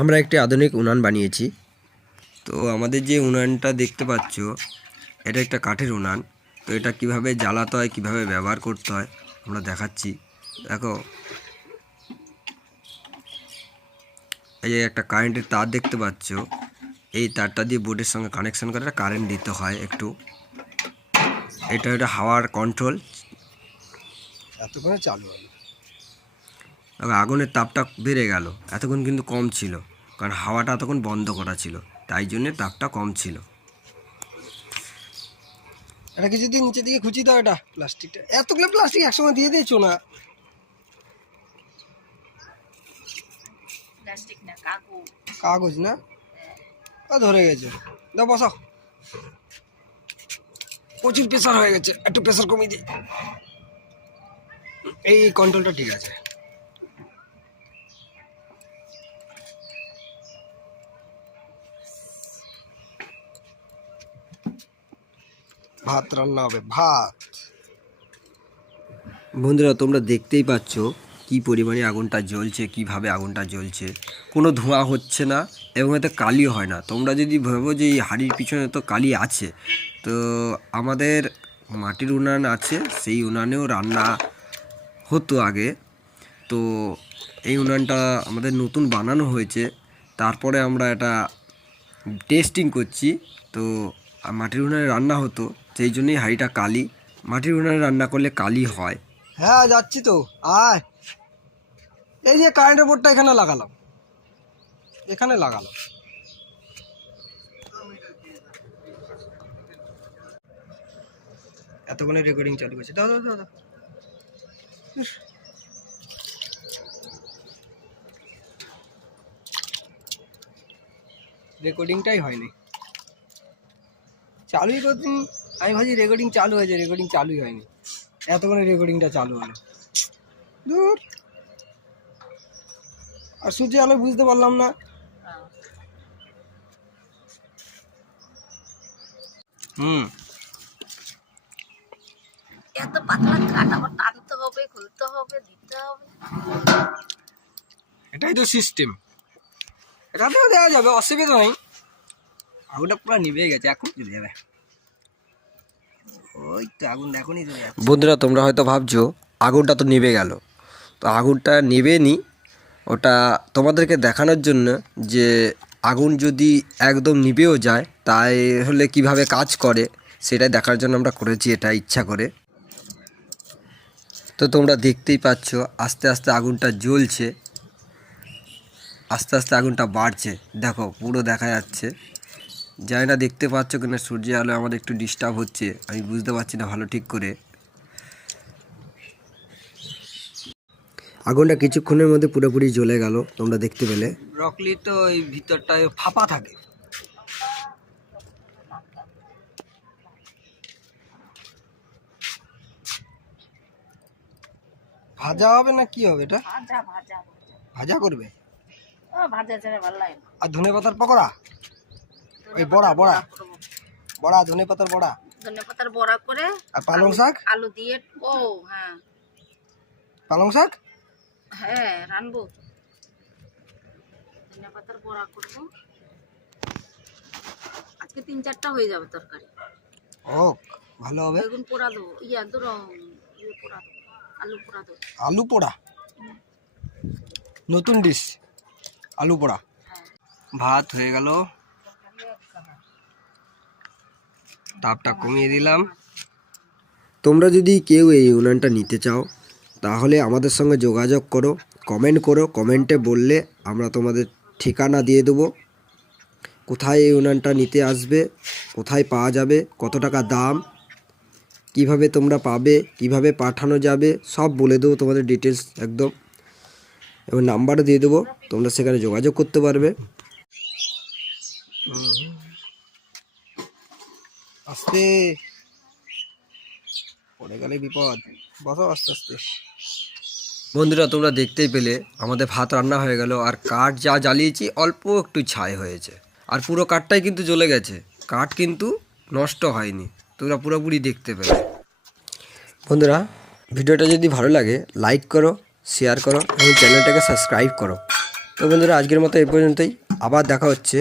আমরা একটি আধুনিক উনান বানিয়েছি। তো আমাদের যে উনানটা দেখতে পাচ্ছ এটা একটা কাঠের উনান। তো এটা কিভাবে জ্বালাতে হয়, কিভাবে ব্যবহার করতে হয় আমরা দেখাচ্ছি। দেখো, এই যে একটা কারেন্টের তার দেখতে পাচ্ছ, এই তারটা দিয়ে বোর্ডের সঙ্গে কানেকশন করে কারেন্ট দিতে হয় একটু। এটা হাওয়ার কন্ট্রোল, এতক্ষণে চালু হলো। আগুনের তাপটা বেড়ে গেল, এতক্ষণ কিন্তু কম ছিল, কারণ হাওয়াটা এতক্ষণ বন্ধ করা ছিল, তাই জন্যে তাপটা কম ছিল। এটা কিছুদিন নিচে দিকে খুঁচি দাও, এটা প্লাস্টিকটা, এতগুলো প্লাস্টিক একসঙ্গে দিয়ে দিয়েছো না? কাগজ না, ধরে গেছে। দাও বসাও, প্রচুর প্রেসার হয়ে গেছে, একটু প্রেসার কমিয়ে দিই। এই কন্ট্রোলটা ঠিক আছে। ভাত রান্না হবে, ভাত। বন্ধুরা, তোমরা দেখতেই পাচ্ছ কি পরিমাণে আগুনটা জ্বলছে, কিভাবে আগুনটা জ্বলছে। কোনো ধোঁয়া হচ্ছে না এবং এতে কালিও হয় না। তোমরা যদি ভাবো যে এই হাঁড়ির পিছনে তো কালি আছে, তো আমাদের মাটির উনান আছে, সেই উনানেও রান্না হতো আগে। তো এই উনানটা আমাদের নতুন বানানো হয়েছে, তারপরে আমরা এটা টেস্টিং করছি। তো মাটির উনানে রান্না হতো, সেই জন্যই হাঁড়িটা কালি। মাটির উনানে রান্না করলে কালি হয়। হ্যাঁ যাচ্ছি তো, আয়। এই যে কারেন্টের বোর্ডটা এখানে লাগালাম, এখানে লাগালাম। এতক্ষণে রেকর্ডিং চালু করছে। দাও দাও দাও দাও। রেকর্ডিংটাই হয়নি, চালুই করছি। আমি ভাবছি রেকর্ডিং চালু হয়েছে, রেকর্ডিং চালুই হয়নি। এতক্ষণে রেকর্ডিংটা চালু হলো। দূর, আর সূর্য আলো বুঝতে পারলাম না। এত পাতলা কাঠ আবার টানতে হবে, খুলতে হবে, দিতে হবে। এটাই তো সিস্টেম, এটাতেও দেওয়া যাবে, অসুবিধা নেই। আগুনটা পুরো নিভে গেছে, এখন চলে যাবে। ওই তো আগুন এখনই চলে যাচ্ছে। বন্ধুরা, তোমরা হয়তো ভাবছো আগুনটা তো নিভে গেল। তো আগুনটা নিভেনি, ওটা তোমাদেরকে দেখানোর জন্য যে আগুন যদি একদম নিভেও যায় তাই হলে কিভাবে কাজ করে সেটাই দেখার জন্য আমরা করেছি এটা ইচ্ছা করে। তো তোমরা দেখতেই পাচ্ছ আস্তে আস্তে আগুনটা জ্বলছে, আস্তে আস্তে আগুনটা বাড়ছে। দেখো, পুরো দেখা যাচ্ছে। জানি না দেখতে পাচ্ছ কিনা, সূর্যের আলো আমাদের একটু ডিস্টার্ব হচ্ছে, আমি বুঝতে পারছি না ভালো ঠিক করে। আগুনটা কিছুক্ষণের মধ্যে পুরোপুরি জ্বলে গেল, তোমরা দেখতে পেলে। ব্রকলি তো এই ভিতরটায় ফাঁপা থাকে। ভাজা হবে না কি হবে এটা? ভাজা ভাজা ভাজা করবে? ভাজা ছাড়া ভালো লাগে না। আর ধনে পাতার পকোড়া, ওই বড়া বড়া বড়া, ধনে পাতার বড়া, ধনে পাতার বড়া করে আর পালং শাক। আলু দিয়ে। ও হ্যাঁ, পালং শাক হ্যাঁ রানবো। ধনে পাতার বড়া করবো আজকে, 3-4টা হয়ে যাবে তরকারি। ও ভালো হবে। বেগুন পোড়া দেবো, ইয়ে পোড়া দেবো, আলু পোড়া দেবো। আলু পোড়া, নতুন ডিশ, আলু পোড়া। ভাত হয়ে গেল, তাপটা কমিয়ে দিলাম। তোমরা যদি কেউ এই উনানটা নিতে চাও তাহলে আমাদের সঙ্গে যোগাযোগ করো, কমেন্ট করো। কমেন্টে বললে আমরা তোমাদের ঠিকানা দিয়ে দেবো, কোথায় এই উনানটা নিতে আসবে, কোথায় পাওয়া যাবে, কত টাকা দাম, কিভাবে তোমরা পাবে, কিভাবে পাঠানো যাবে, সব বলে দেবো তোমাদের ডিটেলস একদম। এবং নাম্বারও দিয়ে দেবো, তোমরা সেখানে যোগাযোগ করতে পারবে। আস্তে পড়ে গেলে বিপদ, বসো আস্তে আস্তে। বন্ধুরা, তোমরা দেখতেই পেলে আমাদের ভাত রান্না হয়ে গেল, আর কাঠ যা জ্বালিয়েছি অল্প একটু ছাই হয়েছে, আর পুরো কাঠটাই কিন্তু জ্বলে গেছে। কাঠ কিন্তু নষ্ট হয়নি, তোমরা পুরোপুরি দেখতে পেলে। বন্ধুরা, ভিডিওটা যদি ভালো লাগে লাইক করো, শেয়ার করো এবং চ্যানেলটাকে সাবস্ক্রাইব করো। তো বন্ধুরা আজকের মতো এই পর্যন্তই, আবার দেখা হচ্ছে